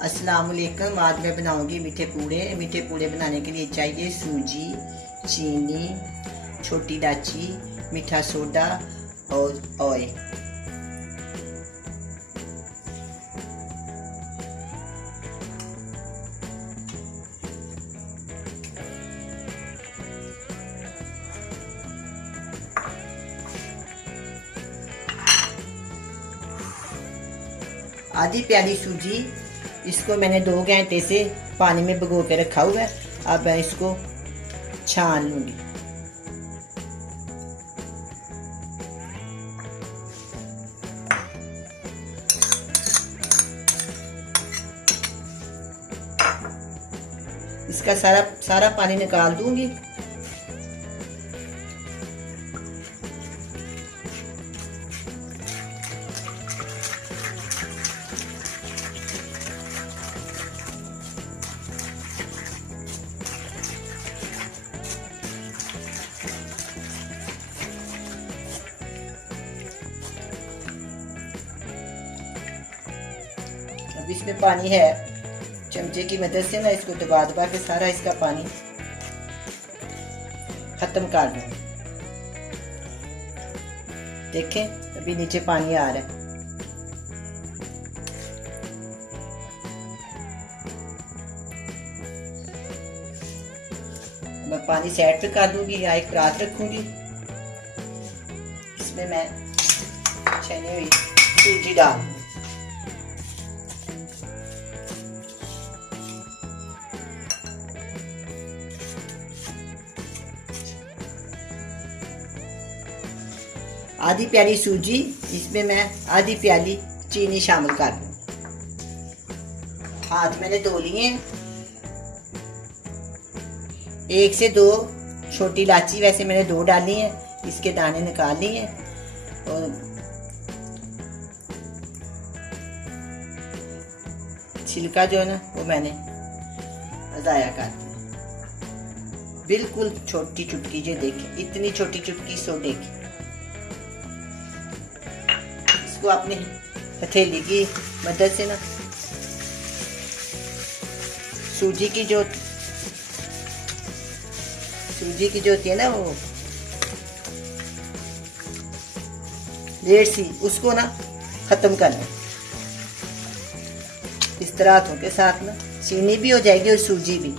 अस्सलाम वालेकुम। आज मैं बनाऊंगी मीठे पूड़े। मीठे पूड़े बनाने के लिए चाहिए सूजी, चीनी, छोटी इलायची, मीठा सोडा और ऑयल। आधी प्याली सूजी, इसको मैंने 2 घंटे से पानी में भिगो के रखा हुआ है। अब मैं इसको छान लूंगी। इसका सारा पानी निकाल दूंगी। अब इसमें पानी है, चमचे की मदद से ना इसको दबा दबा के सारा इसका पानी खत्म कर दूं। देखें अभी नीचे पानी आ रहा है। मैं पानी साइड पे कर दूंगी या एक परात रखूंगी। इसमें मैं छनी हुई सूजी डाल दूंगी। आधी प्याली सूजी, इसमें मैं आधी प्याली चीनी शामिल कर दूं। हाथ मैंने धो लिए। 1 से 2 छोटी इलायची, वैसे मैंने 2 डाली है, इसके दाने निकाल लिए और छिलका जो है ना वो मैंने ज़ाया कर दिया। बिल्कुल छोटी चुटकी, जो देखें इतनी छोटी चुटकी सो देखें। इसको अपनी हथेली की मदद से ना सूजी की जो होती है ना वो लेयर सी, उसको ना खत्म करना। इस तरह हाथों के साथ ना चीनी भी हो जाएगी और सूजी भी।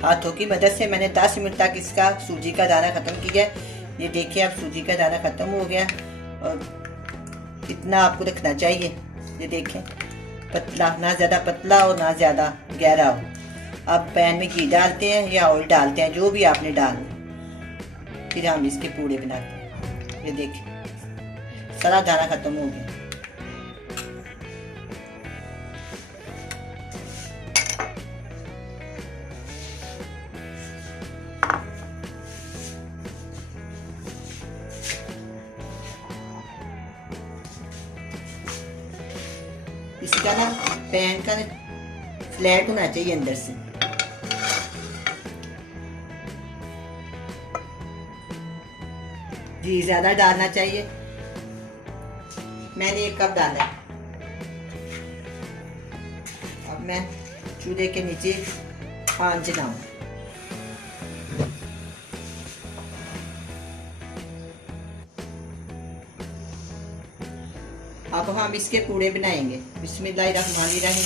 हाथों की मदद से मैंने 10 मिनट तक इसका सूजी का दाना खत्म किया। ये देखिए अब सूजी का दाना खत्म हो गया। और इतना आपको रखना चाहिए, ये देखें पतला, ना ज़्यादा पतला और ना ज़्यादा गहरा हो। अब पैन में घी डालते हैं या ऑयल डालते हैं, जो भी आपने डालना। फिर हम इसके पूड़े बनाते हैं। ये देखें सारा दाना खत्म हो गया। इसका ना पैन का फ्लैट होना चाहिए अंदर से। घी ज्यादा डालना चाहिए। मैंने 1 कप डाला है। अब मैं चूल्हे के नीचे आंच जलाऊं। अब हम इसके पूड़े बनाएंगे। बिस्मिल्लाहिर्रहमानिर्रहीम।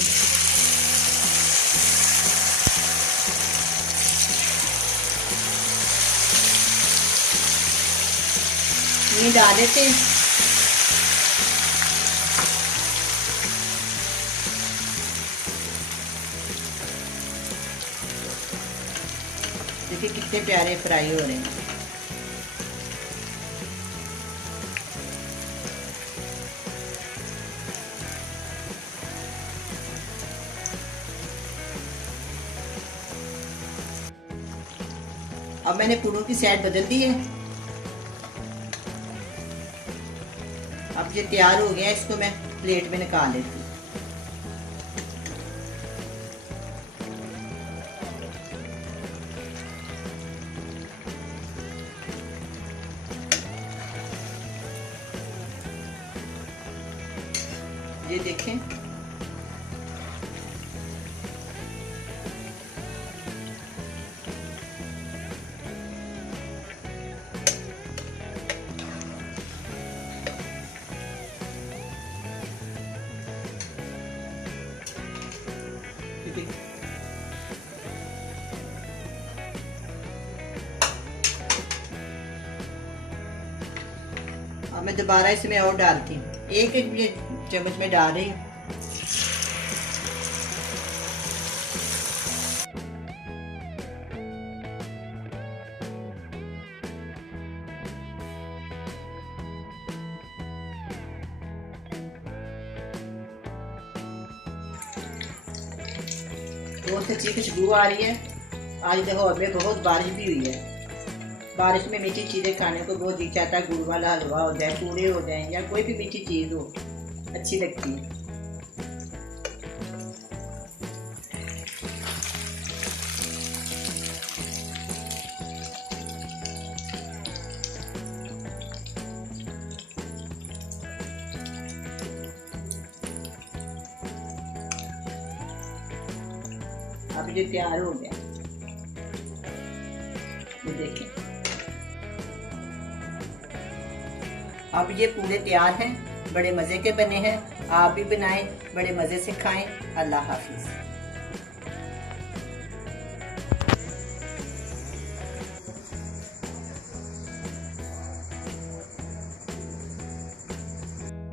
ये डाल देते हैं। देखिए कितने प्यारे फ्राई हो रहे हैं। अब मैंने पूड़ों की साइड बदल दी है। अब ये तैयार हो गया, इसको मैं प्लेट में निकाल लेती हूँ। देखें, अब मैं दोबारा इसमें और डालती हूँ, एक चम्मच में डाल रही हूँ। बहुत अच्छी खुशबू आ रही है। आज लाहौर में बहुत बारिश भी हुई है। बारिश में मीठी चीज़ें खाने को बहुत जी चाहता है। गुड़ वाला हलवा हो जाए, पूरे हो जाए, या कोई भी मीठी चीज़ हो, अच्छी लगती है। अब ये तैयार हो गया, ये देखें। अब ये पूरे तैयार हैं, बड़े मज़े के बने हैं। आप भी बनाएं, बड़े मज़े से खाएं। अल्लाह हाफिज़।